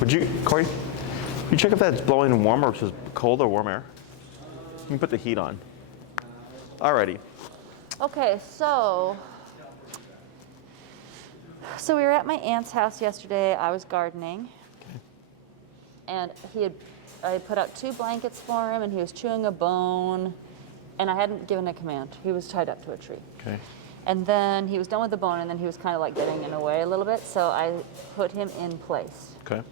Would you, Corey, you check if that's blowing warm or just cold or warm air? You can put the heat on. Alrighty. Okay, so we were at my aunt's house yesterday. I was gardening. Okay. And I put out 2 blankets for him, and he was chewing a bone, and I hadn't given a command. He was tied up to a tree. Okay. And then he was done with the bone, and then he was kind of like getting in the way a little bit, so I put him in place. Okay.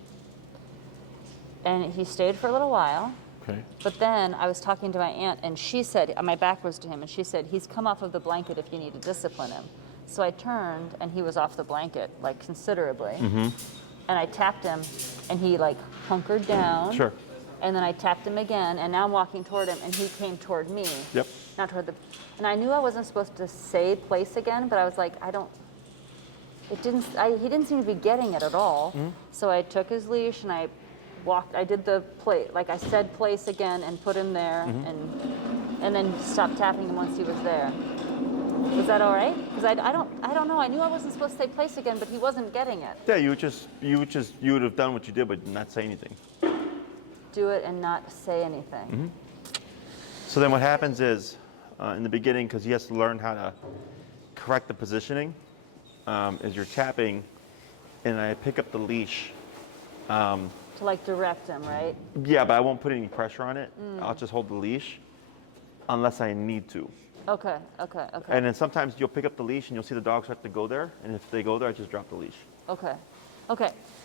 And he stayed for a little while. Okay. But then I was talking to my aunt, and she said, my back was to him, and she said, he's come off of the blanket if you need to discipline him. So I turned, and he was off the blanket, like considerably. Mm-hmm. And I tapped him, and he like hunkered down. Sure. And then I tapped him again, and now I'm walking toward him, and he came toward me. Yep. Not toward the, and I knew I wasn't supposed to say place again, but I was like, he didn't seem to be getting it at all. Mm-hmm. So I took his leash, and I did the play, like I said place again, and put him there, mm-hmm. and then stopped tapping him once he was there. Was that all right? Because I don't know. I knew I wasn't supposed to say place again, but he wasn't getting it. Yeah, you would have done what you did, but not say anything. Do it and not say anything. Mm-hmm. So then what happens is, in the beginning, because he has to learn how to correct the positioning, is you're tapping, and I pick up the leash. To like direct him, right? Yeah, but I won't put any pressure on it. I'll just hold the leash, unless I need to. Okay. And then sometimes you'll pick up the leash and you'll see the dogs start to go there, and if they go there, I just drop the leash. Okay.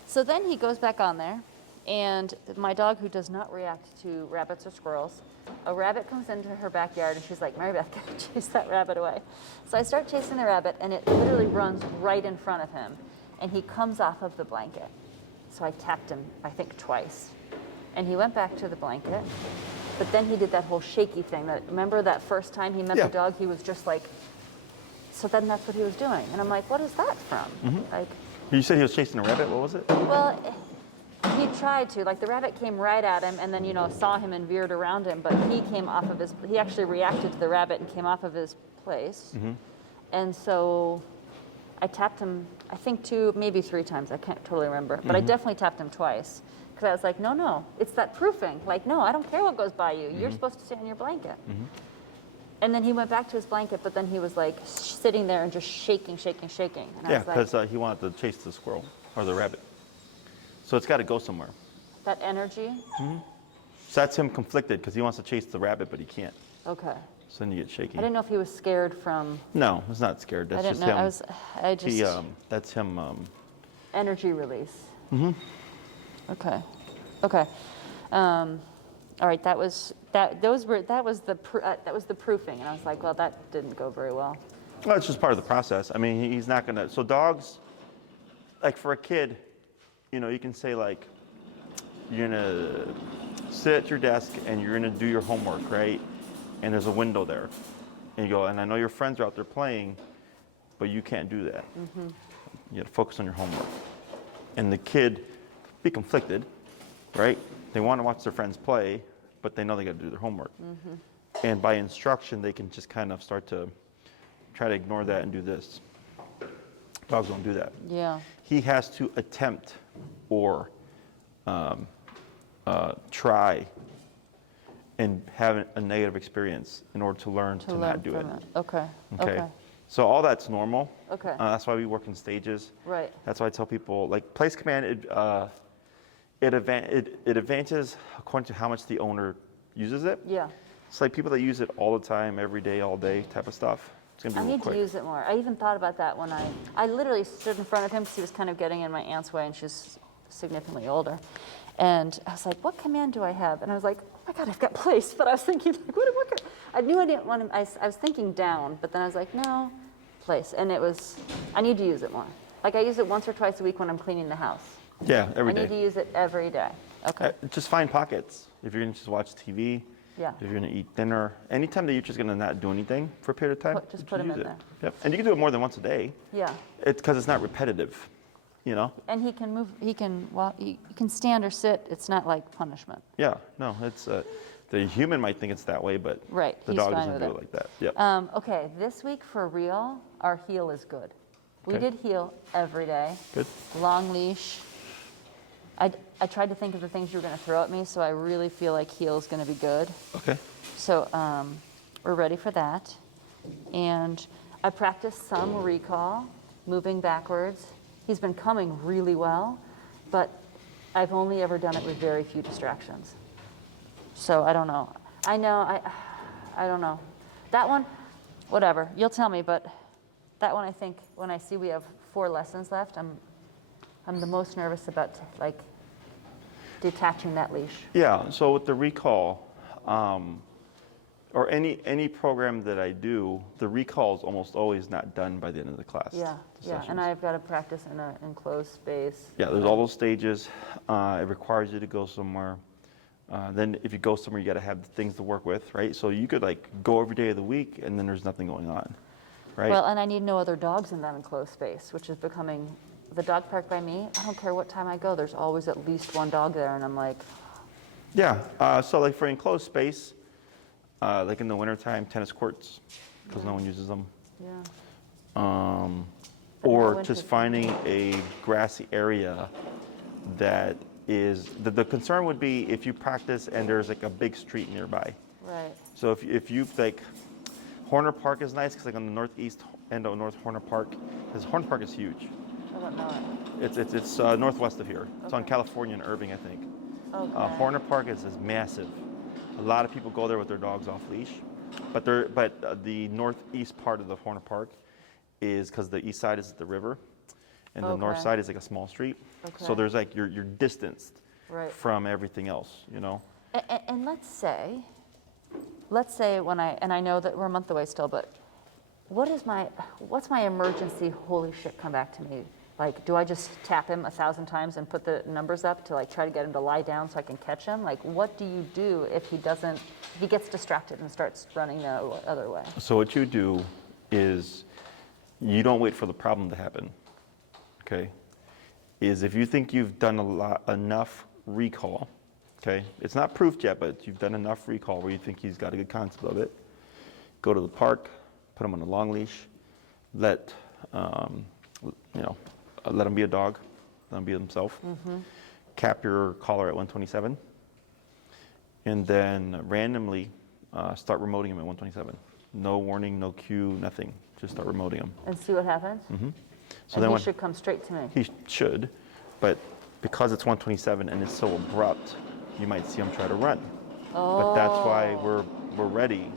So then he goes back on there, and my dog, who does not react to rabbits or squirrels, a rabbit comes into her backyard, and she's like, Mary Beth, gotta chase that rabbit away. So I start chasing the rabbit, and it literally runs right in front of him, and he comes off of the blanket. So I tapped him, I think, twice. And he went back to the blanket, but then he did that whole shaky thing. Remember that first time he met the dog, he was just like, so then that's what he was doing. And I'm like, what is that from? Mm-hmm. Like, you said he was chasing a rabbit, what was it? Well, he tried to. Like the rabbit came right at him and then, saw him and veered around him, but he actually reacted to the rabbit and came off of his place. Mm-hmm. And so I tapped him, I think 2, maybe 3 times. I can't totally remember, but I definitely tapped him twice. Because I was like, no, it's that proofing. Like, no, I don't care what goes by you. You're supposed to stay on your blanket. Mm-hmm. And then he went back to his blanket, but then he was like sitting there and just shaking. And yeah, because he wanted to chase the squirrel or the rabbit. So it's got to go somewhere. That energy? Mm-hmm. So that's him conflicted because he wants to chase the rabbit, but he can't. Okay. So then you get shaky. I didn't know if he was scared from... No, he's not scared. That's just him. That's him. Energy release. Mm-hmm. Okay. All right. That was the proofing, and I was like, well, that didn't go very well. Well, it's just part of the process. I mean, he's not gonna. So dogs, like for a kid, you can say like, you're gonna sit at your desk and you're gonna do your homework, right? And there's a window there, and you go, and I know your friends are out there playing, but you can't do that. Mm-hmm. You have to focus on your homework, and the kid be conflicted, right? They want to watch their friends play, but they know they got to do their homework. Mm-hmm. And by instruction, they can just kind of start to try to ignore that and do this. Dogs don't do that. Yeah. He has to attempt or try and have a negative experience in order to learn to not do it. Okay. So all that's normal. Okay. That's why we work in stages. Right. That's why I tell people, like, place command, it advances according to how much the owner uses it. Yeah. It's like people that use it all the time, every day, all day type of stuff. It's gonna be real quick. I need to use it more. I even thought about that when I literally stood in front of him because he was kind of getting in my aunt's way, and she's significantly older. And I was like, what command do I have? And I was like, oh my God, I've got place. But I was thinking, like, what I knew I didn't want him. I was thinking down, but then I was like, no, place. And I need to use it more. Like I use it once or twice a week when I'm cleaning the house. Yeah, every day. I need to use it every day. Okay. Just find pockets. If you're gonna just watch TV, yeah. If you're gonna eat dinner, anytime that you're just gonna not do anything for a period of time, just put them in there. Yep, and you can do it more than once a day. Yeah. It's because it's not repetitive, And he can move. He can stand or sit. It's not like punishment. Yeah. No, it's the human might think it's that way, but the dog doesn't do it like that. Yep. Okay. This week for real, our heel is good. We Okay. did heel every day. Good. Long leash. I I tried to think of the things you were going to throw at me, so I really feel like heel's going to be good. Okay. So we're ready for that. And I practiced some recall, moving backwards. He's been coming really well, but I've only ever done it with very few distractions. So I don't know. I don't know. That one, whatever, you'll tell me, but that one I think when I see we have 4 lessons left, I'm the most nervous about like detaching that leash. Yeah, so with the recall, or any program that I do, the recall is almost always not done by the end of the class. Yeah, yeah, and I've got to practice in an enclosed space. Yeah, there's all those stages. It requires you to go somewhere. Then if you go somewhere, you got to have things to work with, right? So you could like go every day of the week and then there's nothing going on, right? Well, and I need no other dogs in that enclosed space, which is becoming, the dog park by me, I don't care what time I go, there's always at least one dog there, and I'm like, Yeah, so like for enclosed space, like in the wintertime, tennis courts, because no one uses them. yeah. Or winter just time. finding a grassy area that is, the concern would be if you practice and there's like a big street nearby. Right. So if you like, Horner Park is nice because like on the northeast end of North Horner Park, because Horner Park is huge. I don't know it. It's northwest of here. It's on Okay. California and Irving, I think. Okay. Horner Park is massive. A lot of people go there with their dogs off leash, but the northeast part of the Horner Park is because the east side is the river, and the north Okay. side is like a small street. So Okay. there's like you're distanced Right. from everything else, you know. And let's say when I know that we're a month away still, but what's my emergency holy shit come back to me? Like, do I just tap him 1,000 times and put the numbers up to like try to get him to lie down so I can catch him? Like, what do you do if he gets distracted and starts running the other way? So what you do is you don't wait for the problem to happen. Okay, is if you think you've done enough recall. Okay, it's not proved yet, but you've done enough recall where you think he's got a good concept of it. Go to the park, put him on a long leash, let him be a dog, let him be himself. Cap your collar at 127, and then randomly start remoting him at 127. No warning, no cue, nothing. Just start remoting him. And see what happens? So And then he when should come straight to me. he should, but because it's 127 and it's so abrupt, you might see him try to run. But that's why we're ready.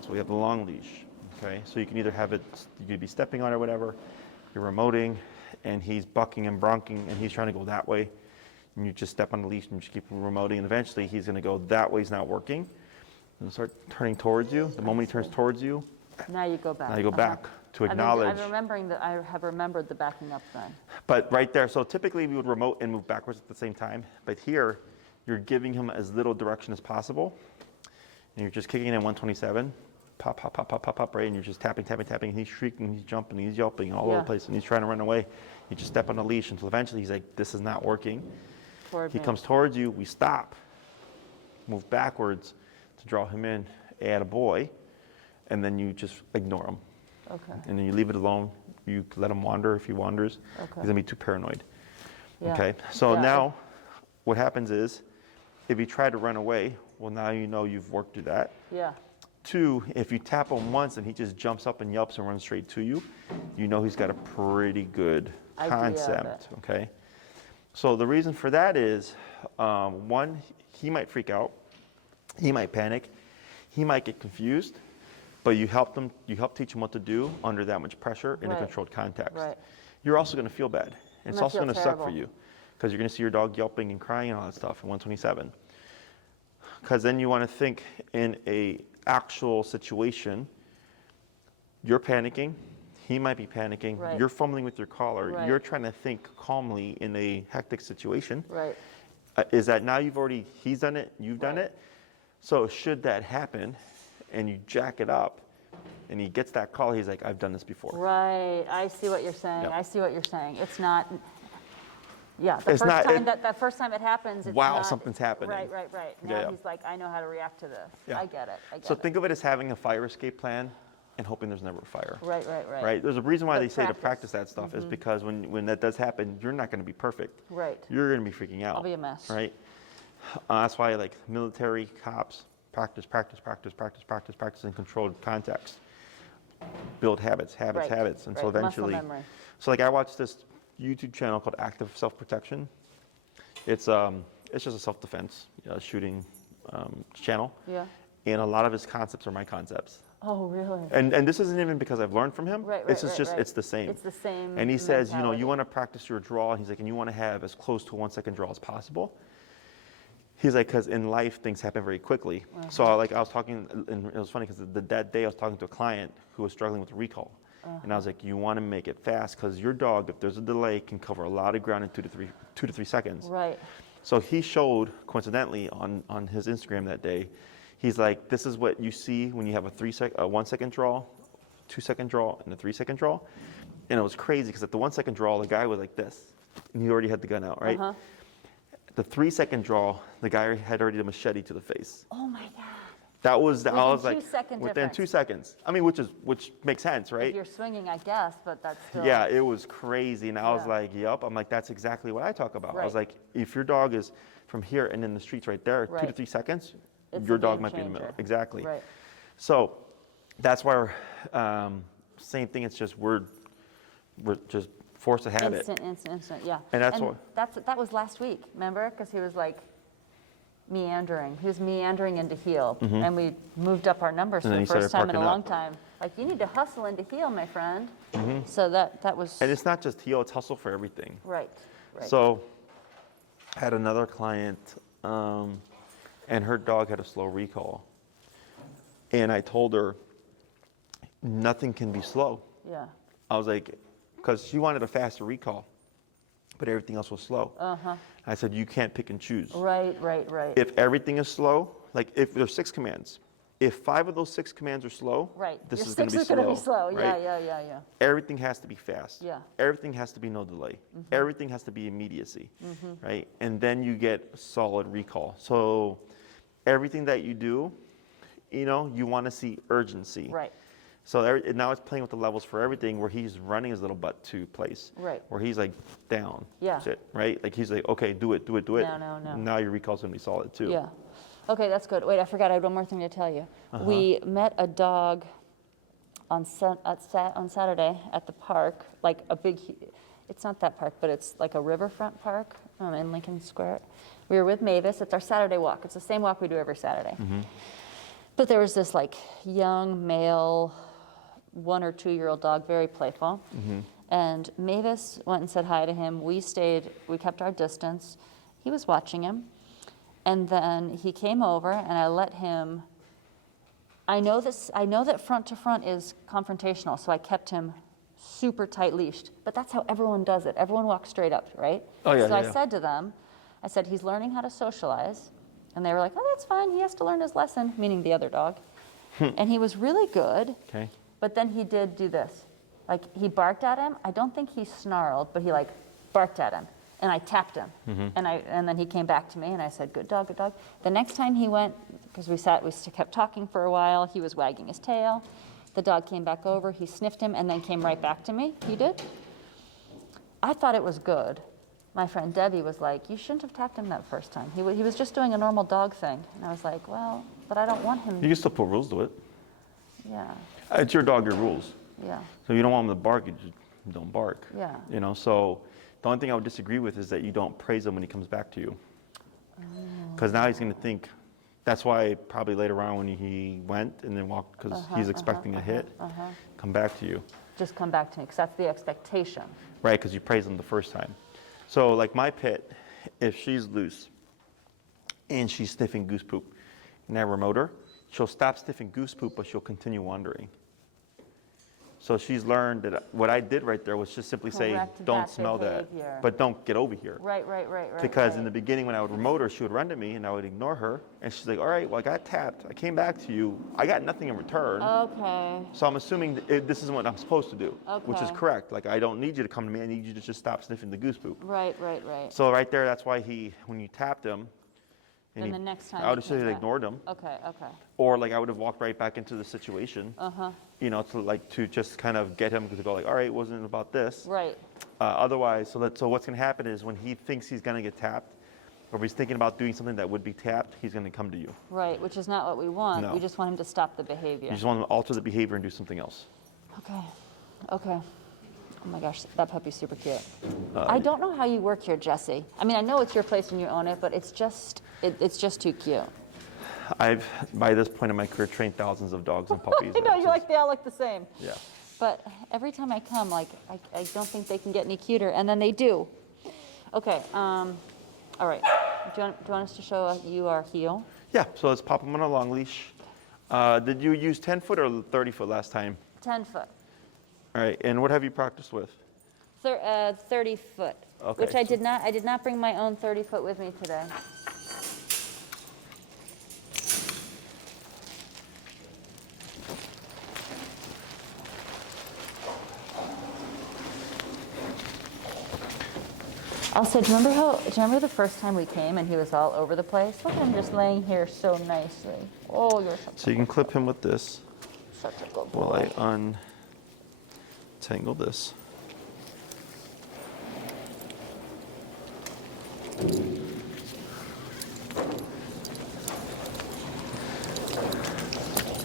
So we have the long leash. Okay, so you can either have it, you could be stepping on it or whatever. You're remoting, and he's bucking and bronking, and he's trying to go that way. And you just step on the leash and you just keep remoting, and eventually he's going to go that way's not working, and start turning towards you. The moment he turns towards you, Now you go back. now you go back to acknowledge. I have remembered the backing up then. But right there, so typically we would remote and move backwards at the same time. But here, you're giving him as little direction as possible. And you're just kicking in 127, pop, pop, pop, pop, pop, pop, right? And you're just tapping, tapping, tapping. And he's shrieking, he's jumping, he's yelping all over Yeah. the place. And he's trying to run away. You just step on the leash until eventually he's like, this is not working. Toward He me. comes towards you, we stop, move backwards to draw him in, add a boy, and then you just ignore him. Okay. And then you leave it alone. You let him wander if he wanders. Okay. He's gonna be too paranoid. Yeah. Okay, so Yeah, now what happens is, if you try to run away, well, now you know you've worked through that. Yeah. 2, if you tap him once and he just jumps up and yelps and runs straight to you, you know he's got a pretty good Idea of concept, okay? So the reason for that is, 1, he might freak out, he might panic, he might get confused, but you help teach him what to do under that much pressure in a Right. controlled context. Right. You're also gonna feel bad. It's gonna also feel gonna suck for terrible. you, because you're gonna see your dog yelping and crying and all that stuff at 127. Because then you want to think in a actual situation, you're panicking, he might be panicking, Right. you're fumbling with your collar, Right. you're trying to think calmly in a hectic situation. Right. Is that now he's done it, you've done Right. it? So should that happen and you jack it up and he gets that call, he's like, I've done this before. Right. I see what you're saying. Yeah. I see what you're saying. It's not. Yeah. It's not- That first time it happens. It's Wow, not- something's happening. Right. Now Yeah. he's like, I know how to react to this. Yeah. I get it. So think of it as having a fire escape plan and hoping there's never a fire. Right. Right? There's a reason why But they say to practice that stuff is because when that does happen, you're not going to be perfect. Right. You're going to be freaking out. I'll be a mess. Right? That's why like military cops practice in controlled context. Build habits. And so eventually, Muscle memory. so like I watched this YouTube channel called Active Self-Protection. It's just a self-defense shooting channel. Yeah. And a lot of his concepts are my concepts. Oh, really? And this isn't even because I've learned from him. Right. It's the same. It's the same. And he says, mentality. you want to practice your draw. And he's like, and you want to have as close to a 1 second draw as possible. He's like, because in life, things happen very quickly. So I was talking, and it was funny because that day I was talking to a client who was struggling with recall. And I was like, you want to make it fast because your dog, if there's a delay, can cover a lot of ground in 2 to 3 seconds. Right. So he showed, coincidentally, on his Instagram that day, he's like, this is what you see when you have a 1 second draw, 2 second draw, and a 3 second draw. And it was crazy because at the 1 second draw, the guy was like this, and he already had the gun out, right? The 3 second draw, the guy had already the machete to the face. Oh my God. That was, I was Within like, 2 second within difference. 2 seconds. I mean, which makes sense, right? If you're swinging, I guess, but that's still. Yeah, it was crazy. And I was Yeah. like, yep. I'm like, that's exactly what I talk about. I was Right. like, if your dog is from here and in the streets right there, 2 to Right. 3 seconds, It's your a dog game might be in the middle. changer. Exactly. Right. So that's why same thing. It's just we're just forced to have it. Instant, yeah. And that's what- that was last week, remember? Because he was like meandering. He was meandering into heel, and we moved up our numbers for And then the he first started time in a parking long up. time. Like, you need to hustle into heel, my friend. So that was And it's not just heel; it's hustle for everything. right. So I had another client, and her dog had a slow recall. And I told her, nothing can be slow. Yeah. I was like, because she wanted a faster recall, but everything else was slow. I said, you can't pick and choose. Right. If everything is slow, like if there's 6 commands, if 5 of those 6 commands are slow, Right. this Your is going to be 6 slow. is going to be slow. right? Yeah. Everything has to be fast. Yeah. Everything has to be no delay. Everything has to be immediacy, right? And then you get solid recall. So everything that you do, you want to see urgency. Right. So now it's playing with the levels for everything where he's running his little butt to place. Right. Where he's like down. Yeah. Sit, right? Like he's like, okay, do it. No. Now your recall's going to be solid too. Yeah. Okay, that's good. Wait, I forgot. I had one more thing to tell you. We met a dog on Saturday at the park, like a big. It's not that park, but it's like a riverfront park in Lincoln Square. We were with Mavis. It's our Saturday walk. It's the same walk we do every Saturday. But there was this like young male, 1 or 2 year old dog, very playful. And Mavis went and said hi to him. We kept our distance. He was watching him. And then he came over and I let him, I know that front to front is confrontational, so I kept him super tight leashed. But that's how everyone does it. Everyone walks straight up, right? Oh, yeah, So I yeah. said to them, he's learning how to socialize. And they were like, oh, that's fine. He has to learn his lesson, meaning the other dog. And he was really good. Okay. But then he did do this. Like, he barked at him. I don't think he snarled, but he, like, barked at him. And I tapped him. And then he came back to me, and I said, good dog, good dog. The next time he went, because we kept talking for a while, he was wagging his tail. The dog came back over. He sniffed him and then came right back to me. He did. I thought it was good. My friend Debbie was like, you shouldn't have tapped him that first time. He was just doing a normal dog thing. And I was like, well, but I don't want him. You can still put rules to it. Yeah, It's your dog, your rules. yeah, So you don't want him to bark, you just don't bark. yeah. So the only thing I would disagree with is that you don't praise him when he comes back to you. Because now he's going to think, that's why probably later on when he went and then walked, because he's expecting a hit, come back to you. Just come back to me, because that's the expectation. Right, because you praised him the first time. So like my pit, if she's loose and she's sniffing goose poop and I remote her, she'll stop sniffing goose poop, but she'll continue wandering. So she's learned that what I did right there was just simply say, Correct don't that smell behavior. that, but don't get over here. Right. Because in the beginning when I would remote her, she would run to me and I would ignore her. And she's like, all right, well, I got tapped. I came back to you. I got nothing in return. Okay. So I'm assuming this is what I'm supposed to do, which is Okay. correct. Like, I don't need you to come to me. I need you to just stop sniffing the goose poop. Right. So right there, that's why when you tapped him, Then the next time I would he have said came back. ignored him. Okay, okay. Or like I would have walked right back into the situation. Uh-huh. You know, to just kind of get him to go like, all right, it wasn't about this. Right. Otherwise, so what's going to happen is when he thinks he's going to get tapped, or if he's thinking about doing something that would be tapped, he's going to come to you. Right, which is not what we want. No. We just want him to stop the behavior. You just want him to alter the behavior and do something else. Okay. Okay. Oh my gosh, that puppy's super cute. I don't know how you work here, Jesse. I mean, I know it's your place and you own it, but it's just too cute. I've, by this point in my career, trained thousands of dogs and puppies. I know, they all look the same. Yeah. But every time I come, like, I don't think they can get any cuter, and then they do. Okay, all right. Do you want us to show you our heel? Yeah, so let's pop him on a long leash. Did you use 10 foot or 30 foot last time? 10 foot. All right, and what have you practiced with? 30 foot, Okay, which I did not bring my own 30 foot with me today. Also, do you remember the first time we came and he was all over the place? Look at him just laying here so nicely. Oh, you're So you can clip him with this such a good boy. while I untangle this.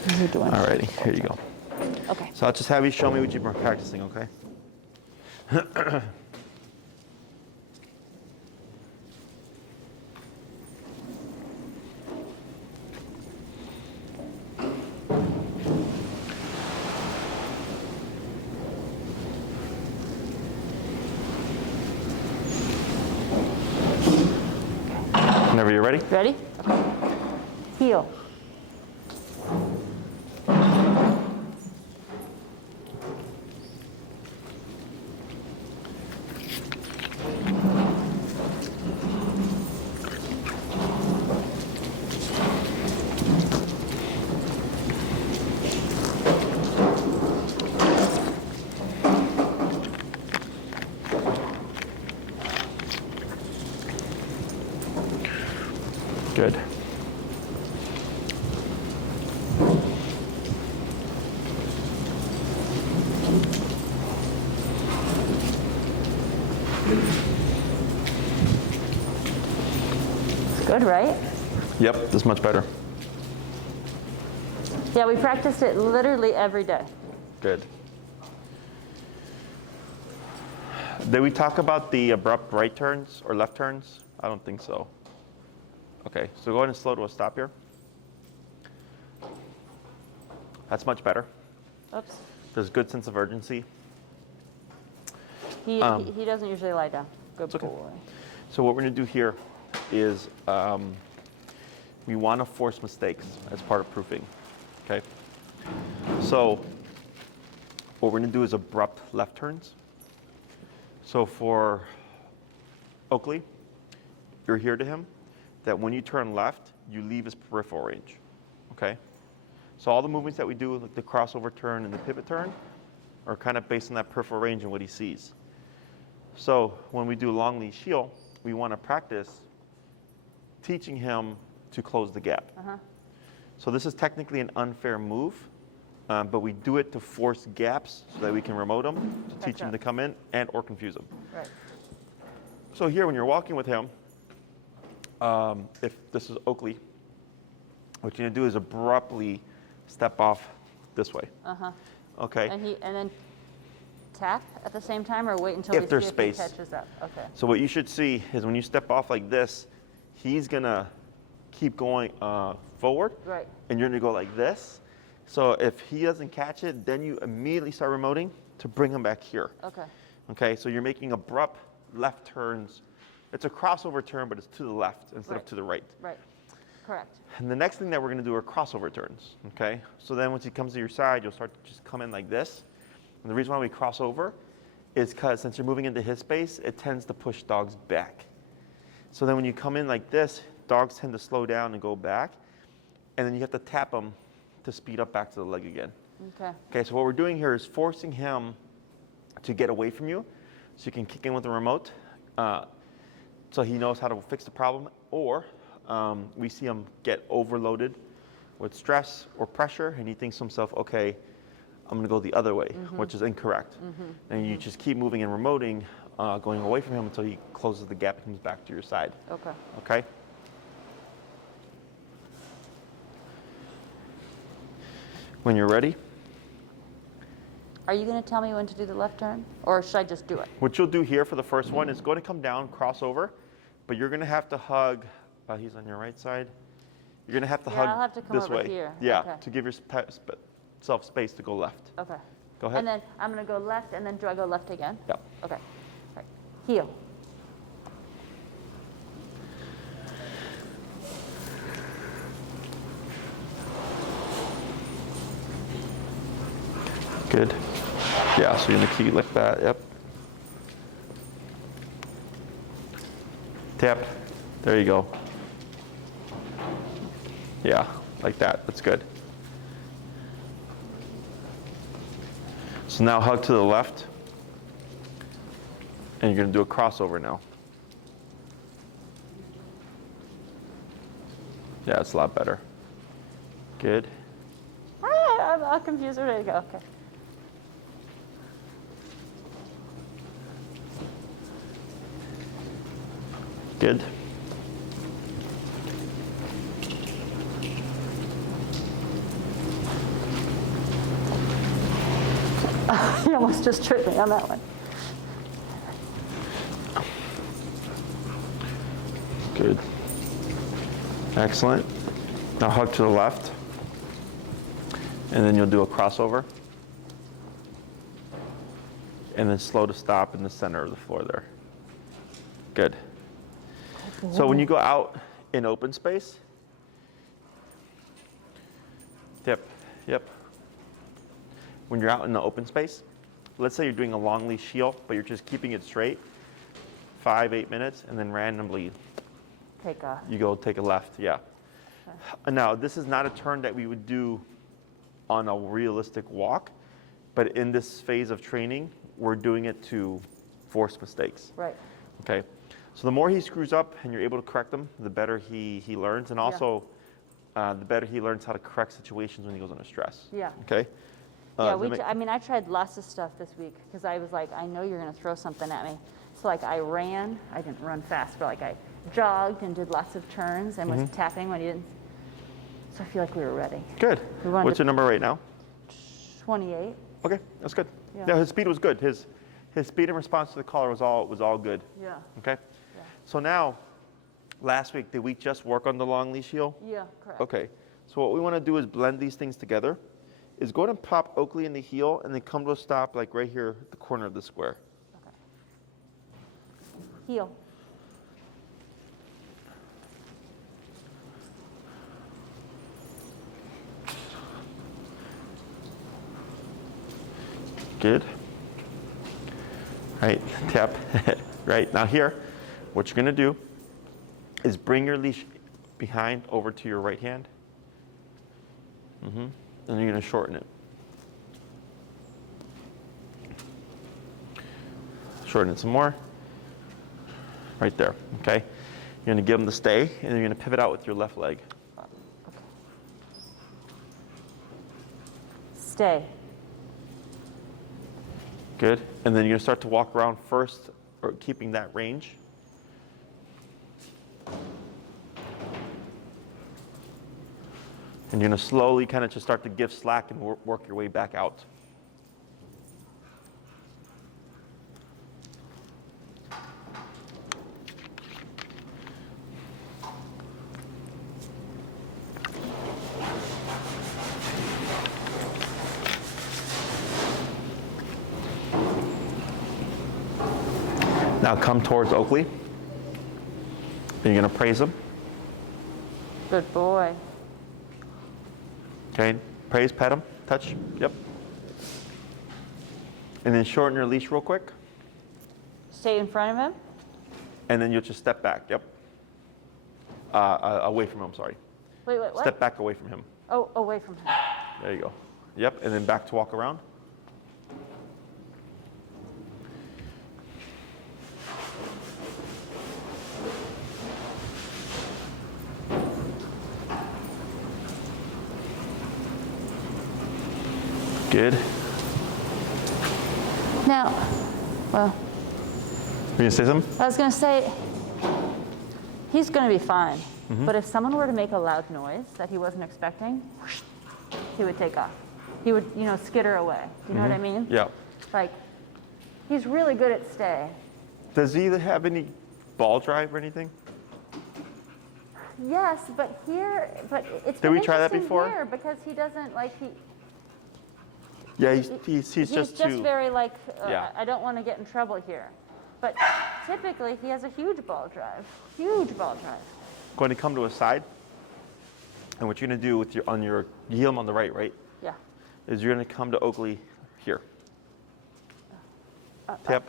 What are you doing? Alrighty, here you go. Okay. So I'll just have you show me what you've been practicing, okay? Whenever you're ready. Ready? Okay. Heel. Good. It's good, right? Yep, this is much better. Yeah, we practiced it literally every day. Good. Did we talk about the abrupt right turns or left turns? I don't think so. Okay, so go ahead and slow to a stop here. That's much better. Oops. There's a good sense of urgency. He doesn't usually lie down. Good okay. boy. So what we're going to do here is we want to force mistakes as part of proofing. Okay. So what we're going to do is abrupt left turns. So for Oakley, you're here to him, that when you turn left, you leave his peripheral range. Okay. So all the movements that we do, like the crossover turn and the pivot turn, are kind of based on that peripheral range and what he sees. So when we do long leash heel, we want to practice teaching him to close the gap. So this is technically an unfair move, but we do it to force gaps so that we can remote him, to teach him to come in and or confuse him. Right. So here, when you're walking with him, if this is Oakley, what you're going to do is abruptly step off this way. Okay. And then tap at the same time, or wait until If we there's see space. if he catches up? Okay. So what you should see is when you step off like this, he's going to keep going forward. Right. And you're going to go like this. So if he doesn't catch it, then you immediately start remoting to bring him back here. Okay. Okay, so you're making abrupt left turns. It's a crossover turn, but it's to the left instead of to the right. Right. Correct. And the next thing that we're going to do are crossover turns. Okay, so then once he comes to your side, you'll start to just come in like this. And the reason why we cross over is because since you're moving into his space, it tends to push dogs back. So then when you come in like this, dogs tend to slow down and go back. And then you have to tap them to speed up back to the leg again. Okay. Okay, so what we're doing here is forcing him to get away from you so you can kick in with the remote so he knows how to fix the problem. Or we see him get overloaded with stress or pressure, and he thinks to himself, okay, I'm gonna go the other way, which is incorrect. And you just keep moving and remoting, going away from him until he closes the gap and comes back to your side. Okay. Okay? When you're ready, Are you going to tell me when to do the left turn, or should I just do it? what you'll do here for the first one is going to come down, cross over, but you're gonna have to hug, he's on your right side. You're gonna have to hug I'll have to come this over way. here. Yeah, Okay. to give yourself space to go left. Okay. Go ahead. And then I'm going to go left, and then do I go left again? Yep. Okay. All right. Heel. Good. Yeah, so you're gonna keep like that, yep. Tap, there you go. Yeah, like that, that's good. So now hug to the left, and you're gonna do a crossover now. Yeah, it's a lot better. Good. I'm all confused. Ready to go. Okay. Good. You almost just tripped me on that one. Good. Excellent. Now hug to the left. And then you'll do a crossover. And then slow to stop in the center of the floor there. Good. So when you go out in open space, yep. When you're out in the open space, let's say you're doing a long leash heel, but you're just keeping it straight, 5-8 minutes, and then randomly Take off. you go take a left, yeah. Now, this is not a turn that we would do on a realistic walk, but in this phase of training, we're doing it to force mistakes. Right. Okay, so the more he screws up and you're able to correct them, the better he learns, and also the better he learns how to correct situations when he goes under stress. Yeah. Okay. Yeah, I tried lots of stuff this week because I was like, I know you're going to throw something at me. So like I ran, I didn't run fast, but like I jogged and did lots of turns and was tapping when he didn't. So I feel like we were ready. Good. What's your number right now? 28. Okay, that's good. Yeah. Yeah, his speed was good. His speed in response to the collar was all good. Yeah. Okay. Yeah. So now, last week, did we just work on the long leash heel? Yeah, correct. Okay. So what we want to do is blend these things together. Is go ahead and pop Oakley in the heel and then come to a stop like right here at the corner of the square. Okay. Heel. Good. Right, tap. Right, now here, what you're gonna do is bring your leash behind over to your right hand. And you're gonna shorten it. Shorten it some more. Right there, okay? You're gonna give them the stay, and you're gonna pivot out with your left leg. Okay. Stay. Good, and then you're gonna start to walk around first, or keeping that range. And you're gonna slowly kind of just start to give slack and work your way back out. Now come towards Oakley. And you're gonna praise him. Good boy. Okay, praise, pet him, touch, yep. And then shorten your leash real quick. Stay in front of him. And then you'll just step back, yep. Away from him, sorry. Wait, what? Step back away from him. Oh, away from him. There you go. Yep, and then back to walk around. Good. Now, well, You gonna say something? I was going to say, he's going to be fine. But if someone were to make a loud noise that he wasn't expecting, he would take off. He would, skitter away. Do you know what I mean? Yeah. Like, he's really good at stay. Does he have any ball drive or anything? Yes, but it's Did we try that interesting before? here because he doesn't like Yeah, he's just too. very like Yeah. I don't want to get in trouble here. But typically he has a huge ball drive. Huge ball drive. Going to come to a side, and what you're going to do with you heel him on the right, Yeah. is you're going to come to Oakley here. Tap.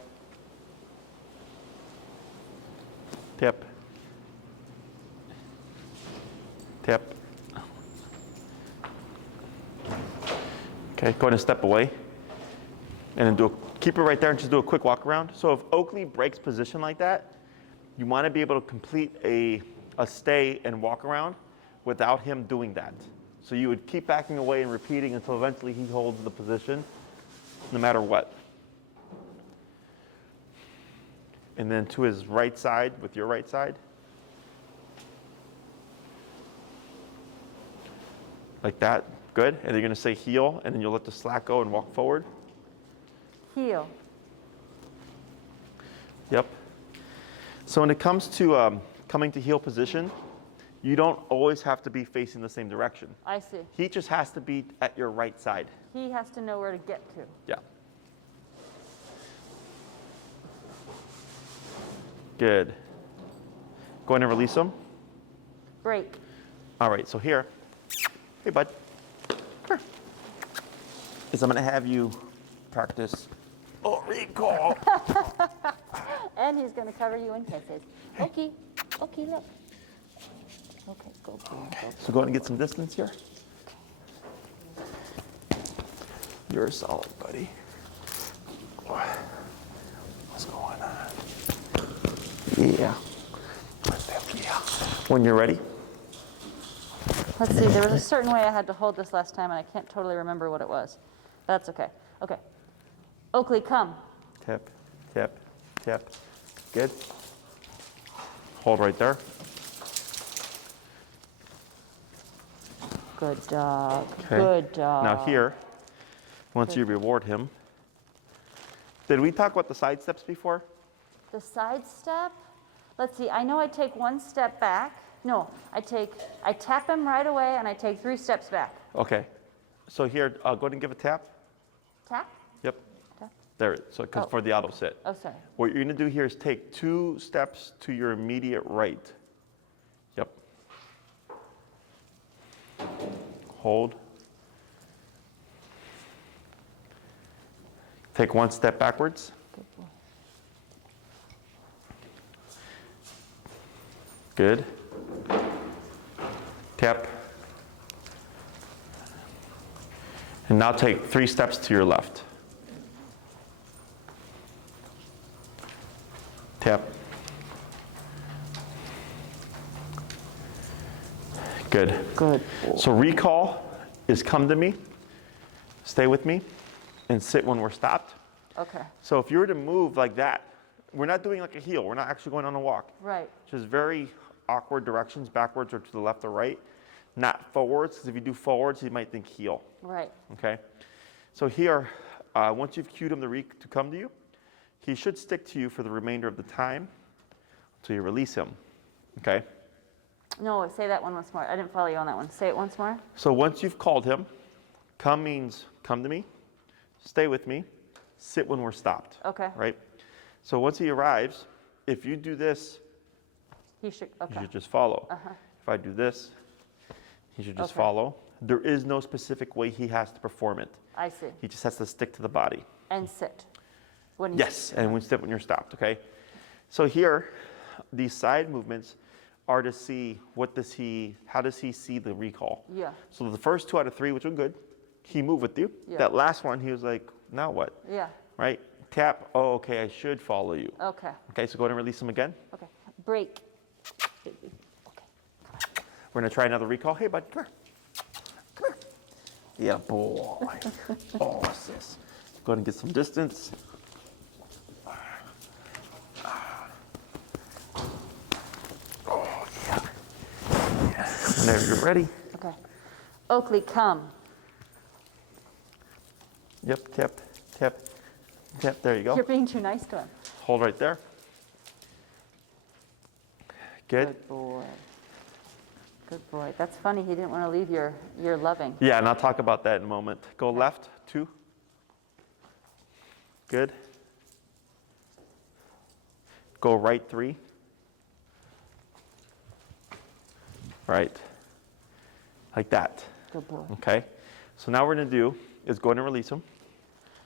Tap. Tap. Okay, go ahead and step away. And then keep it right there and just do a quick walk around. So if Oakley breaks position like that, you want to be able to complete a stay and walk around without him doing that. So you would keep backing away and repeating until eventually he holds the position, no matter what. And then to his right side with your right side. Like that, good. And you're going to say heel, and then you'll let the slack go and walk forward. Heel. Yep. So when it comes to coming to heel position, you don't always have to be facing the same direction. I see. He just has to be at your right side. He has to know where to get to. Yeah. Good. Go ahead and release him. Break. All right, so here, hey bud, here. I'm gonna have you practice recall. And he's going to cover you in kisses. Okay. Okay, look. Okay, go. So go ahead and get some distance here. You're solid, buddy. What's going on? Yeah. When you're ready. Let's see, there was a certain way I had to hold this last time, and I can't totally remember what it was. That's okay. Okay. Oakley, come. Tap, tap, tap. Good. Hold right there. Good dog. Okay. Good dog. Now here, once you reward him, did we talk about the side steps before? The side step? Let's see, I know I take one step back. No, I tap him right away, and I take 3 steps back. Okay. So here, go ahead and give a tap. Tap? Yep. Tap. There, so Oh. for the auto sit. Oh, sorry. What you're gonna do here is take 2 steps to your immediate right. Yep. Hold. Take 1 step backwards. Good boy. Good. Tap. And now take 3 steps to your left. Tap. Good. Good. So recall is come to me, stay with me, and sit when we're stopped. Okay. So if you were to move like that, we're not doing like a heel. We're not actually going on a walk. Right. Just very awkward directions, backwards or to the left or right, not forwards, because if you do forwards, you might think heel. Right. Okay? So here, once you've cued him to come to you, he should stick to you for the remainder of the time until you release him. Okay? No, say that one once more. I didn't follow you on that one. Say it once more. So once you've called him, come means come to me, stay with me, sit when we're stopped. Okay. Right? So once he arrives, if you do this, He should. you Okay. should just follow. Uh-huh. If I do this, he should just Okay. follow. There is no specific way he has to perform it. I see. He just has to stick to the body. And sit. When Yes, and when sit when you're stopped, okay? So here, these side movements are to see how does he see the recall? Yeah. So the first 2 out of 3, which were good, he moved with you. Yeah. That last one, he was like, now what? Yeah. Right? Tap, oh, okay, I should follow you. Okay. Okay, so go ahead and release him again. Okay. Break. Okay. We're gonna try another recall. Hey, bud, come here. Come here. Yeah, boy. Oh, sis. Go ahead and get some distance. Oh, yeah. Whenever you're ready. Okay. Oakley, come. Yep, tap, tap, tap. There you go. You're being too nice to him. Hold right there. Good. Good boy. Good boy. That's funny. He didn't want to leave your loving. Yeah, and I'll talk about that in a moment. Go left, 2. Good. Go right, 3. Right. Like that. Good boy. Okay. So now what we're going to do is go ahead and release him.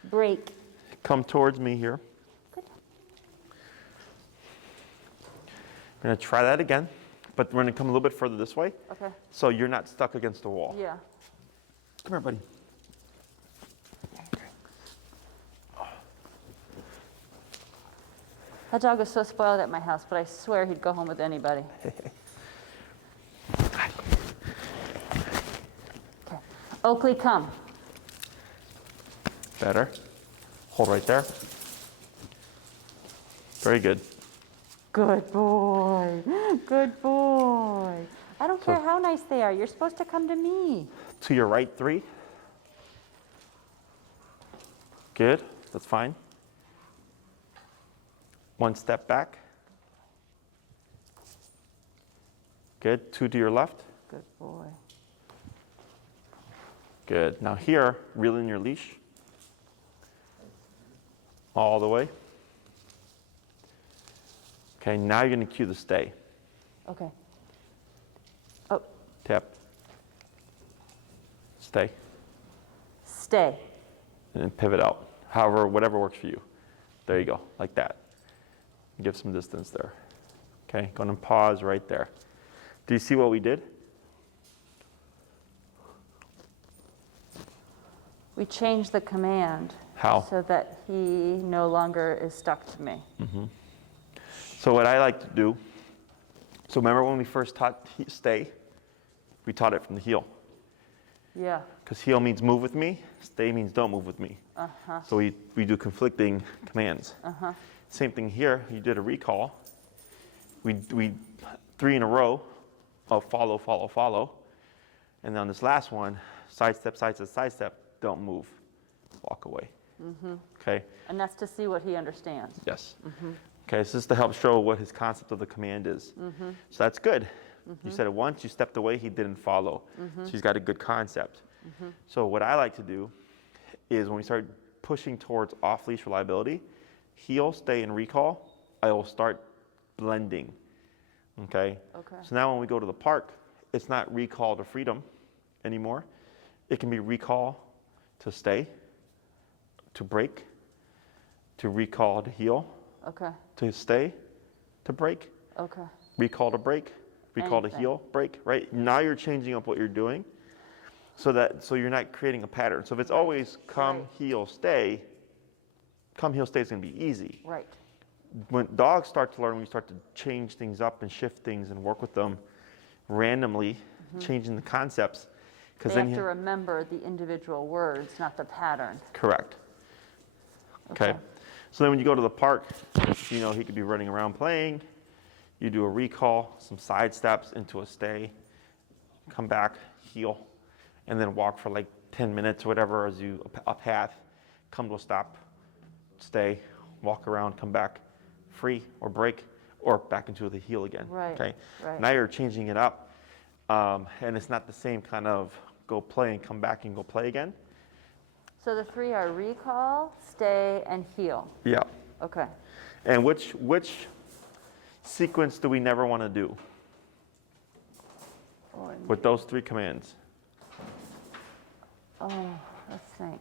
Break. Come towards me here. Good. We're going to try that again, but we're going to come a little bit further this way. Okay. So you're not stuck against the wall. Yeah. Come here, buddy. Okay. That dog was so spoiled at my house, but I swear he'd go home with anybody. Okay. Oakley, come. Better. Hold right there. Very good. Good boy. Good boy. I don't care how nice they are. You're supposed to come to me. To your right, 3. Good. That's fine. 1 step back. Good. 2 to your left. Good boy. Good. Now here, reel in your leash. All the way. Okay, now you're going to cue the stay. Okay. Oh, Tap. Stay. stay. And then pivot out. However, whatever works for you. There you go, like that. Give some distance there. Okay, go and pause right there. Do you see what we did? We changed the command. How? So that he no longer is stuck to me. So what I like to do, so remember when we first taught stay, we taught it from the heel. Yeah. Because heel means move with me, stay means don't move with me. Uh-huh. So we do conflicting commands. Uh-huh. Same thing here, you did a recall. We 3 in a row of follow, follow, follow. And then on this last one, sidestep, sidestep, sidestep, don't move, walk away. Okay? And that's to see what he understands. Yes. Okay, so this is to help show what his concept of the command is. So that's good. You said it once, you stepped away, he didn't follow. So he's got a good concept. So what I like to do is when we start pushing towards off-leash reliability, heel, stay, and recall, I will start blending. Okay? Okay. So now when we go to the park, it's not recall to freedom anymore. It can be recall to stay, to break, to recall to heel, Okay. to stay, to break, Okay. recall to break, recall to Anything. heel, break, right? Now you're changing up what you're doing so you're not creating a pattern. So if it's always come, Right. heel, stay, come, heel, stay is going to be easy. Right. When dogs start to learn, when you start to change things up and shift things and work with them randomly, changing the concepts, because They then have to remember the individual words, not the pattern. correct. Okay. So then when you go to the park, he could be running around playing. You do a recall, some side steps into a stay, come back, heel, and then walk for like 10 minutes or whatever as a path, come to a stop, stay, walk around, come back, free or break, or back into the heel again. Right, Okay. right. Now you're changing it up, and it's not the same kind of go play and come back and go play again. So the 3 are recall, stay, and heel. Yeah. Okay. And which sequence do we never want to do with those 3 commands? Oh, let's think.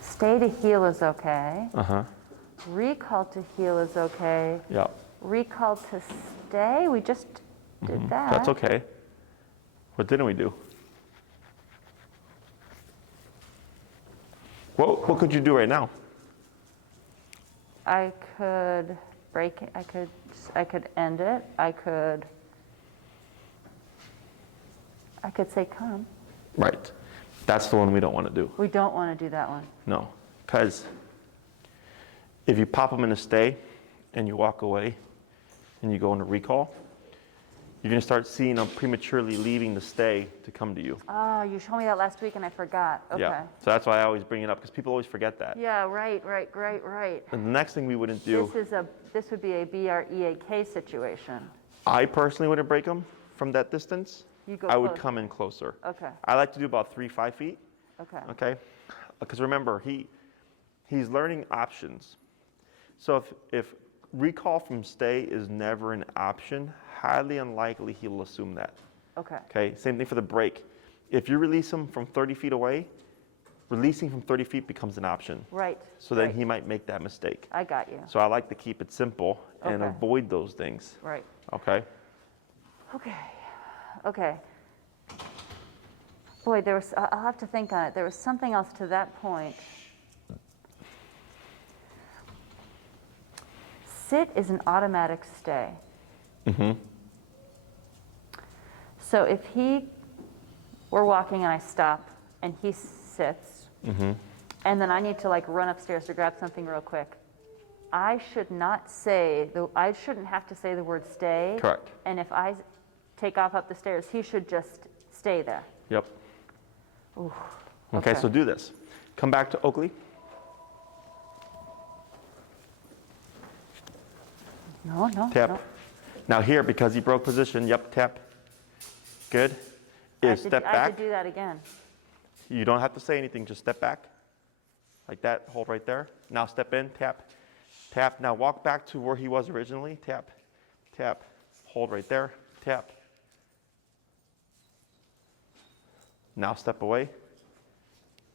Stay to heel is okay. Uh-huh. Recall to heel is okay. Yeah. Recall to stay, we just did that. That's okay. What didn't we do? What could you do right now? I could break it. I could end it. I could say come. Right. That's the one we don't want to do. We don't want to do that one. No, because if you pop them in a stay and you walk away and you go into recall, you're going to start seeing them prematurely leaving the stay to come to you. Oh, you showed me that last week and I forgot. Okay. Yeah. So that's why I always bring it up, because people always forget that. Yeah, right. And the next thing we wouldn't do, This would be a BREAK situation. I personally wouldn't break them from that distance. You go I would close. come in closer. Okay. I like to do about 3-5 feet. Okay. Okay. Because remember, he's learning options. So if recall from stay is never an option, highly unlikely he'll assume that. Okay. Okay. Same thing for the break. If you release him from 30 feet away, releasing from 30 feet becomes an option. Right. So then he might make that mistake. I got you. So I like to keep it simple and Okay. avoid those things. Right. Okay. Okay. Boy, I'll have to think on it. There was something else to that point. Sit is an automatic stay. Mm-hmm. So if we're walking and I stop and he sits, Mm-hmm. and then I need to like run upstairs to grab something real quick, I shouldn't have to say the word stay. Correct. And if I take off up the stairs, he should just stay there. Yep. Ooh, Okay, so do this. Come back to Oakley. No. Tap. No. Now here, because he broke position, yep, tap. Good. Step I back. could do that again. You don't have to say anything, just step back. Like that, hold right there. Now step in, tap, tap. Now walk back to where he was originally, tap, tap, hold right there, tap. Now step away,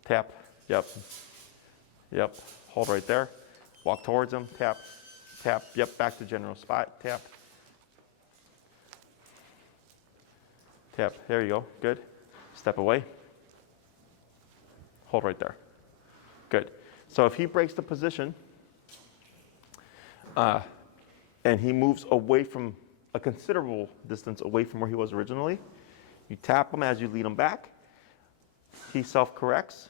tap, yep, hold right there. Walk towards him, tap, tap, yep, back to general spot, tap. Tap, there you go, good. Step away. Hold right there. Good. So if he breaks the position and he moves away from a considerable distance away from where he was originally, you tap him as you lead him back. He self-corrects.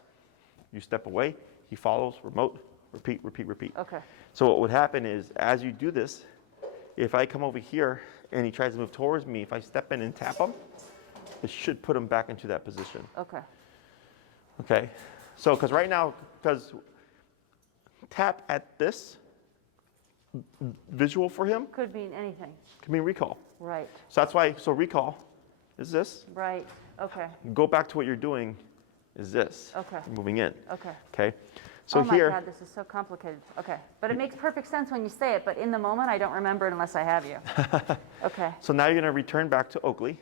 You step away. He follows, remote, repeat, repeat, repeat. Okay. So what would happen is, as you do this, if I come over here and he tries to move towards me, if I step in and tap him, it should put him back into that position. Okay. Okay, so because right now, because tap at this visual for him Could mean anything. can mean recall. Right. So that's why, so recall is this. Right. Okay. Go back to what you're doing is this. Okay. Moving in. Okay. Okay, so oh my here, God, this is so complicated. Okay. But it makes perfect sense when you say it, but in the moment, I don't remember it unless I have you. Okay. so now you're going to return back to Oakley.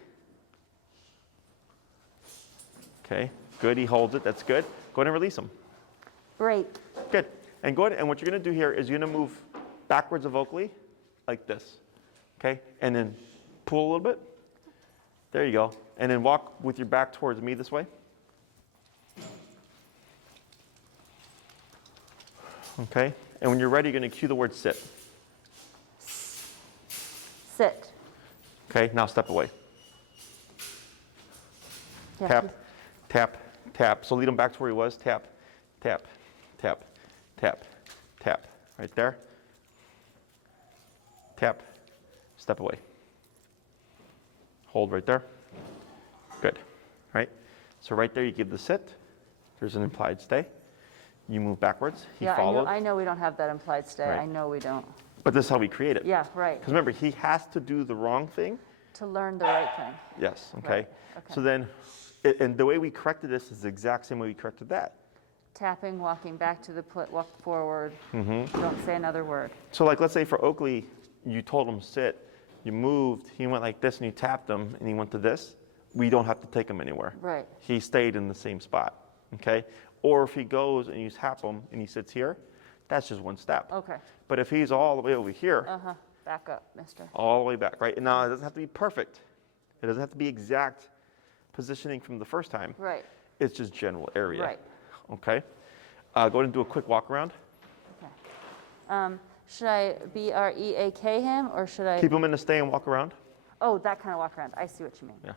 Okay, good, he holds it, that's good. Go ahead and release him. Great. Good, and go ahead, and what you're going to do here is you're going to move backwards of Oakley like this. Okay, and then pull a little bit. There you go. And then walk with your back towards me this way. Okay, and when you're ready, you're going to cue the word sit. Sit. Okay, now step away. Yeah, Tap, tap, tap. So lead him back to where he was. Tap, tap, tap, tap, tap. Right there. Tap, step away. Hold right there. Good. Right? So right there you give the sit. There's an implied stay. You move backwards. He yeah, followed. I know we don't have that implied stay. Right. I know we don't. But this is how we create it. Yeah, right. Because remember, he has to do the wrong thing. To learn the right thing. Yes, okay. Right, okay. So then, and the way we corrected this is the exact same way we corrected that. Tapping, walking back to the walk forward. Mm-hmm. Don't say another word. So like, let's say for Oakley, you told him sit, you moved, he went like this and you tapped him and he went to this. We don't have to take him anywhere. Right. He stayed in the same spot, okay? Or if he goes and you tap him and he sits here, that's just one step. Okay. But if he's all the way over here, Uh-huh. Back up, mister. all the way back, right? And now it doesn't have to be perfect. It doesn't have to be exact positioning from the first time. Right. It's just general area. Right. Okay. Go ahead and do a quick walk around. Okay. Should I break him, or should I? Keep him in the stay and walk around. Oh, that kind of walk around. I see what you mean. Yeah.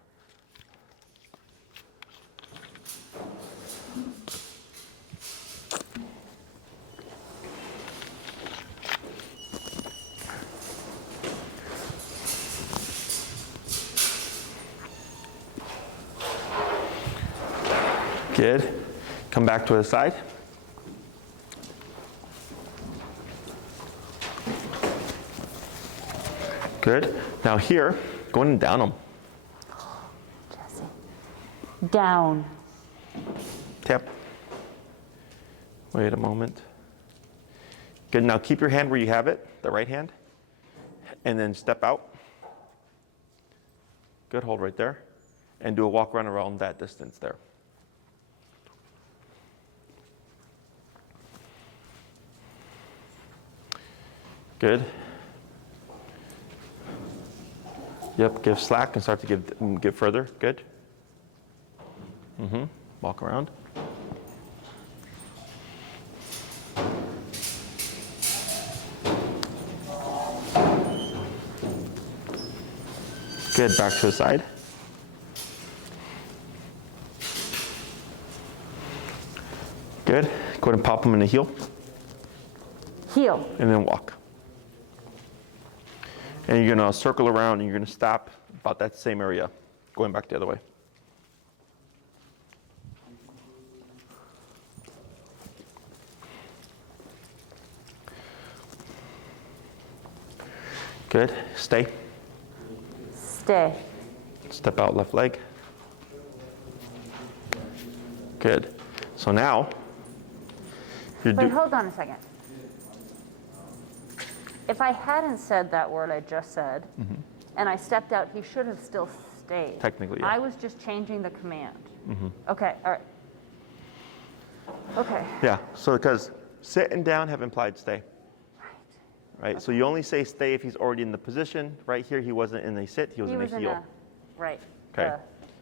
Good. Come back to the side. Good. Now here, go in and down them. Jesse. Down. Tap. Wait a moment. Good. Now keep your hand where you have it, the right hand, and then step out. Good. Hold right there, and do a walk around that distance there. Good. Yep, give slack and start to give further. Good. Walk around. Good, back to the side. Good. Go ahead and pop them in the heel. Heel. And then walk. And you're gonna circle around and you're gonna stop about that same area, going back the other way. Good, stay. Stay. Step out left leg. Good. So now, Wait, hold on a second. If I hadn't said that word I just said, and I stepped out, he should have still stayed. Technically, yeah. I was just changing the command. Okay, all right. Okay. Yeah, so because sit and down have implied stay. Right, so you only say stay if he's already in the position. Right here, he wasn't in a sit, he was in a heel. Right. Okay,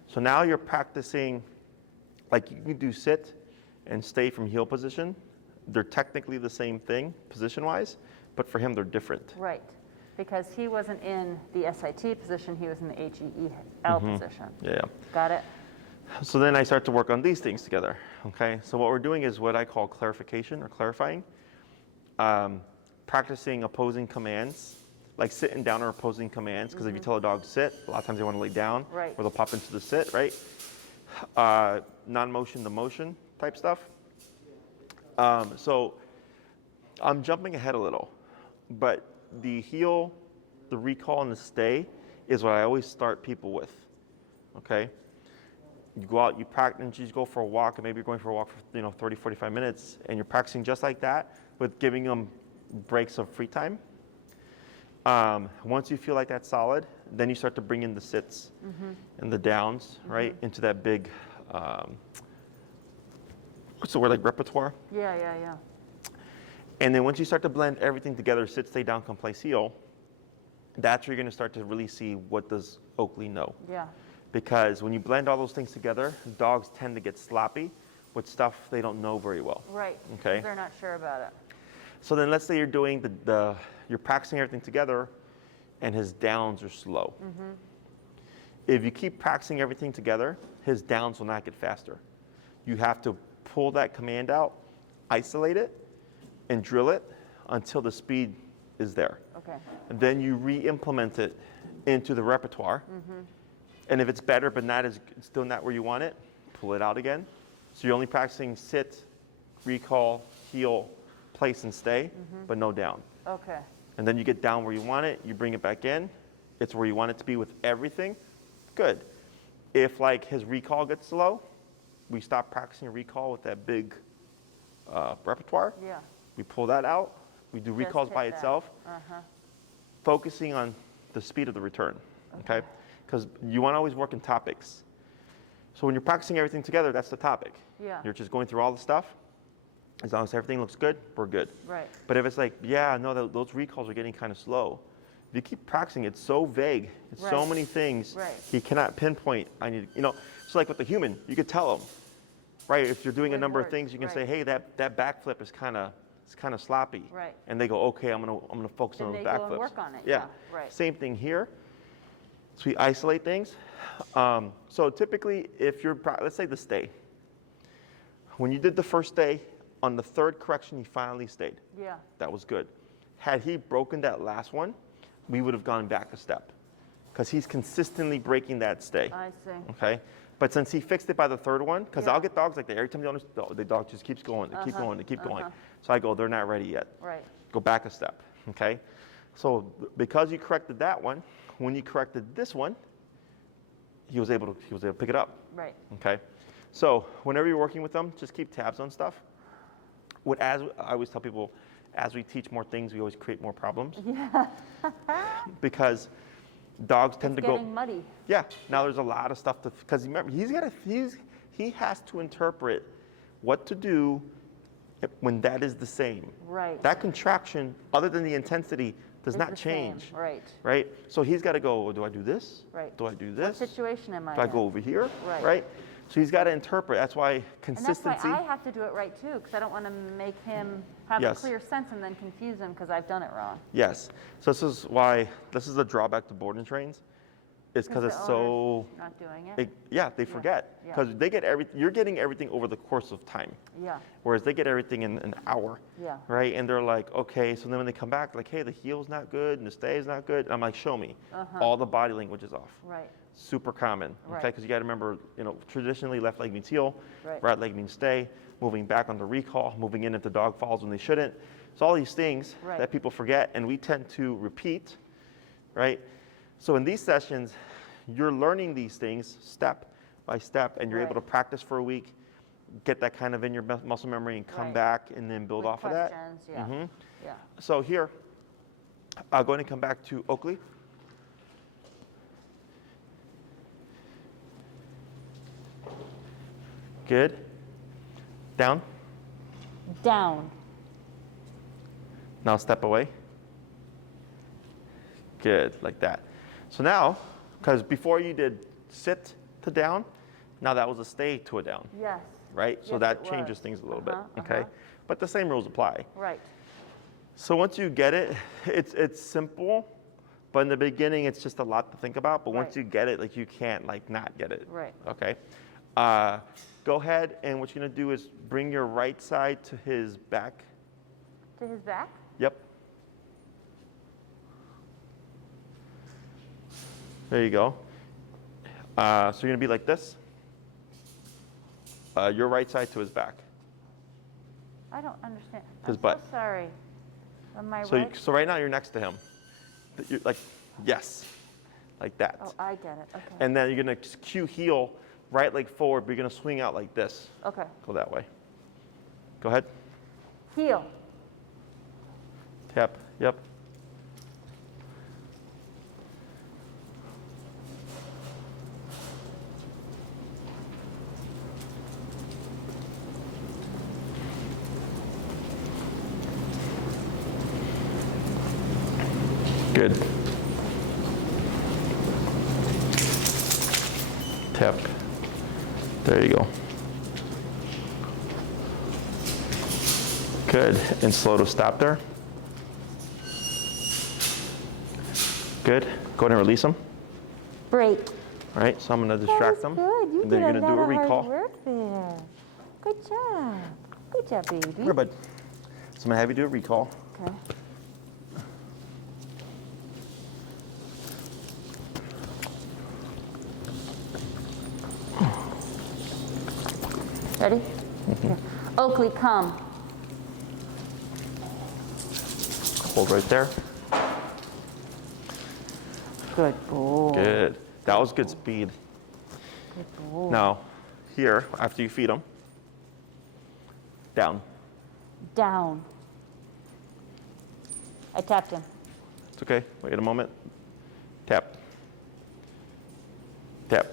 so now you're practicing, like you can do sit and stay from heel position. They're technically the same thing, position-wise, but for him, they're different. Right, because he wasn't in the SIT position, he was in the HEEL position. Yeah. Got it? So then I start to work on these things together, okay? So what we're doing is what I call clarification or clarifying. Practicing opposing commands, like sit and down are opposing commands, because if you tell a dog sit, a lot of times they want to lay down, Right. or they'll pop into the sit, right? Non-motion to motion type stuff. So I'm jumping ahead a little, but the heel, the recall, and the stay is what I always start people with, okay? You go out, you practice, you go for a walk, and maybe you're going for a walk for 30, 45 minutes, and you're practicing just like that with giving them breaks of free time. Once you feel like that's solid, then you start to bring in the sits and the downs, right, into that big, what's the word, like repertoire? Yeah. And then once you start to blend everything together, sit, stay, down, come, place, heel, that's where you're going to start to really see what does Oakley know. Yeah. Because when you blend all those things together, dogs tend to get sloppy with stuff they don't know very well. Right. Okay. They're not sure about it. So then let's say you're doing you're practicing everything together and his downs are slow. If you keep practicing everything together, his downs will not get faster. You have to pull that command out, isolate it, and drill it until the speed is there. Okay. And then you re-implement it into the repertoire. And if it's better but still not where you want it, pull it out again. So you're only practicing sit, recall, heel, place, and stay, but no down. Okay. And then you get down where you want it, you bring it back in, it's where you want it to be with everything, good. If like his recall gets slow, we stop practicing recall with that big repertoire. Yeah. We pull that out, we do recalls hit by that. itself, focusing on the speed of the return, okay? Because you want to always work in topics. So when you're practicing everything together, that's the topic. Yeah. You're just going through all the stuff. As long as everything looks good, we're good. Right. But if it's like, yeah, no, those recalls are getting kind of slow. If you keep practicing, it's so vague. It's so Right. many things. Right. He cannot pinpoint. So like with the human, you could tell him, right? If you're doing a With number of words, things, you can say, right. hey, that backflip is kind of it's kind of sloppy. Right. And they go, okay, I'm gonna focus Then on those they go and backflips. work on it. Yeah. Yeah, right. Same thing here. So we isolate things. So typically, if you're, let's say the stay. When you did the first stay, on the third correction, he finally stayed. Yeah. That was good. Had he broken that last one, we would have gone back a step, because he's consistently breaking that stay. I see. Okay. But since he fixed it by the third one, because Yeah. I'll get dogs like that. Every time the dog just keeps going, they keep going, they keep going. So I go, they're not ready yet. Right. Go back a step. Okay. So because you corrected that one, when you corrected this one, he was able to pick it up. Right. Okay. So whenever you're working with them, just keep tabs on stuff. As I always tell people, as we teach more things, we always create more problems. Yeah. Because dogs tend to go. Getting muddy. Yeah. Now there's a lot of stuff to, because remember, he has to interpret what to do when that is the same. Right. That contraction, other than the intensity, does It's not the same. change. Right. Right. So he's got to go. Do I do this? Right. Do I do What this? situation am I Do I in? go over here? Right. Right. So he's got to interpret. That's why And consistency. that's why I have to do it right too, because I don't want to make him have Yes. a clear sense and then confuse him because I've done it wrong. Yes. So this is the drawback to board and trains, is because the it's so. owner's not doing it. They forget, yeah. because they get everything. You're getting everything over the course of time, Yeah. whereas they get everything in an hour. Yeah. Right. And they're like, okay. So then when they come back, like, hey, the heel's not good and the stay is not good. And I'm like, show me. All the body language is off. Right. Super common. Right. Okay. Because you got to remember, traditionally left leg means heel, Right. leg means stay, moving back on the recall, moving in if the dog falls when they shouldn't. So all these things Right. that people forget, and we tend to repeat. Right. So in these sessions, you're learning these things step by step, and you're able to Right. practice for a week, get that kind of in your muscle memory, and come Right. back and then build With off of that. questions, yeah. Mhm. Yeah. So here, I'll go ahead and come back to Oakley. Good. Down. Down. Now step away. Good, like that. So now, because before you did sit to down, now that was a stay to a down, Yes. right? So Yes, that it changes was. things a little bit, Uh-huh, okay? uh-huh. But the same rules apply. Right. So once you get it, it's simple, but in the beginning it's just a lot to think about. But once Right. you get it, like you can't like not get it. Right. Okay. Go ahead, and what you're gonna do is bring your right side to his back. To his back? Yep. There you go. So you're gonna be like this. Your right side to his back. I don't understand. His I'm butt. so sorry. On my So, right? so right now you're next to him. You're like, yes, like that. Oh, I get it. Okay. And then you're gonna cue heel, right leg forward, but you're gonna swing out like this. Okay. Go that way. Go ahead. Heel. Tap. Yep. Good. Tap. There you go. Good. And slow to stop there. Good. Go ahead and release them. Break. All right, so I'm going to distract them. Good. You And then you're did going to do a lot of hard recall. work there. Good job. Good job, baby. Here, bud. So I'm going to have you do a recall. Okay. Ready? Okay. Oakley, come. Hold right there. Good boy. Good. That was good speed. Good boy. Now, here, after you feed them, down. Down. I tapped him. It's okay. Wait a moment. Tap. Tap.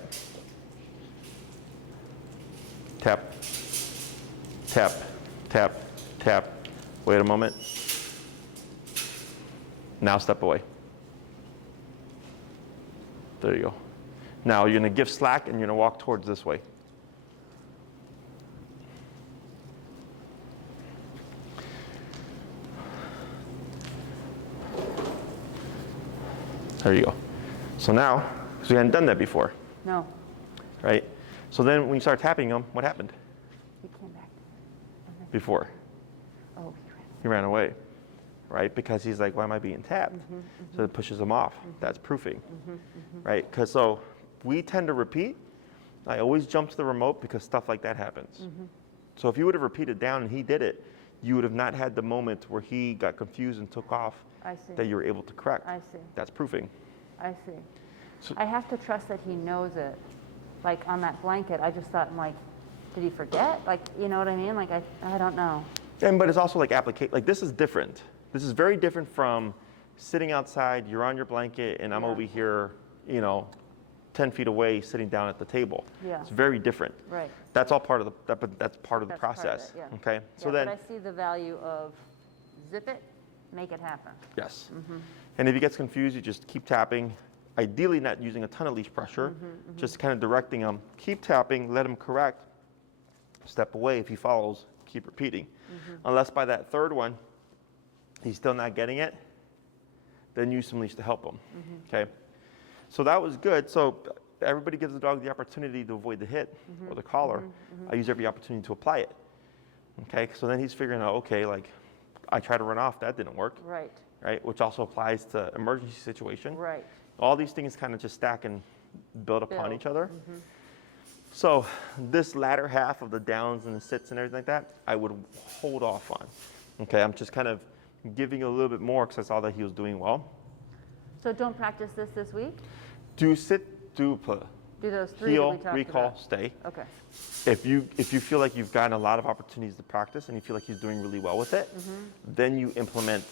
Tap. Tap. Tap. Tap. Wait a moment. Now step away. There you go. Now you're going to give slack and you're going to walk towards this way. There you go. So now, because we hadn't done that before, No. right? So then when you start tapping him, what happened He came back. before? Oh, He ran away, right? Because he's like, why am I being tapped? So it pushes him off. That's proofing, right? Because so we tend to repeat. I always jump to the remote because stuff like that happens. So if you would have repeated down and he did it, you would have not had the moment where he got confused and took off I see. that you were able to correct. I see. That's proofing. I see. So- I have to trust that he knows it. Like on that blanket, I just thought, I'm like, did he forget? Like, you know what I mean? Like, I don't know. But it's also like application. Like this is different. This is very different from sitting outside. You're on your blanket, and I'm Yeah. over here, 10 feet away, sitting down at the table. Yeah. It's very different. Right. That's all part of the. That's part of the That's part of process. it, yeah. Okay. So Yeah, then, but I see the value of zip it, make it happen. yes. And if he gets confused, you just keep tapping. Ideally, not using a ton of leash pressure. Just kind of directing him. Keep tapping. Let him correct. Step away. If he follows, keep repeating. Unless by that third one, he's still not getting it, then use some leash to help him. Okay. So that was good. So everybody gives the dog the opportunity to avoid the hit or the collar. I use every opportunity to apply it. Okay. So then he's figuring out, okay, like I tried to run off, that didn't work. Right. Right. Which also applies to emergency situation. Right. All these things kind of just stack and build upon Build. each other. So this latter half of the downs and the sits and everything like that, I would hold off on. Okay, I'm just kind of giving you a little bit more because I saw that he was doing well. So don't practice this week? Do sit, do Do those three that heel, we talked recall, about? stay. Okay. If you feel like you've gotten a lot of opportunities to practice and you feel like he's doing really well with it, then you implement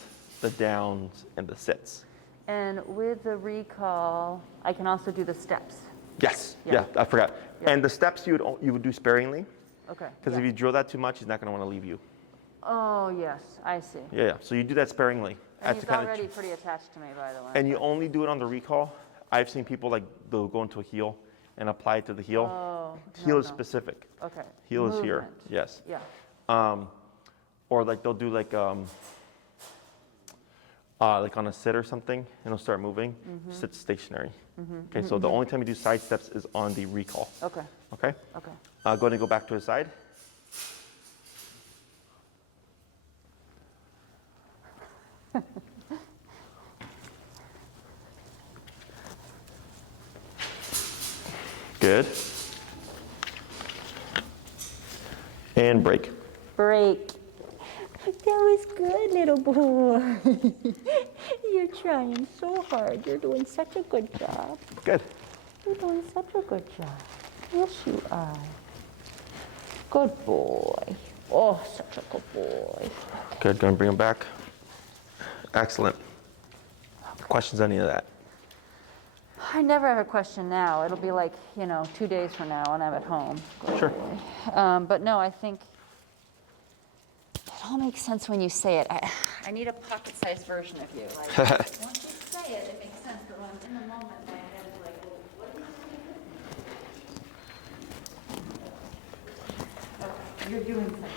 the downs and the sits. And with the recall, I can also do the steps. Yes, Yeah. yeah, I forgot. Yeah. And the steps you would do sparingly Okay. because yeah. if you drill that too much, he's not going to want to leave you. Oh, yes, I see. Yeah, so you do that sparingly. And That's he's the kind of already pretty attached to me, by the way. and you only do it on the recall. I've seen people like they'll go into a heel and apply it to the heel. Oh, Heel no, is no. specific. Okay. Heel is here. Movement. Yes. Yeah. Or like they'll do like on a sit or something, and it'll start moving. Sit stationary. Okay, so the only time you do side steps is on the recall. Okay. Okay. Okay. Go ahead and go back to his side. Good. And break. Break. That was good, little boy. You're trying so hard. You're doing such a good job. Good. You're doing such a good job. Yes, you are. Good boy. Oh, such a good boy. Good. Going to bring him back. Excellent. Questions on any of that? I never have a question now. It'll be like, 2 days from now when I'm at home. Sure. But no, I think it all makes sense when you say it. I need a pocket-sized version of you. Like, once you say it, it makes sense. But when I'm in the moment, my head is like, well, what do you say? Okay, you're doing something.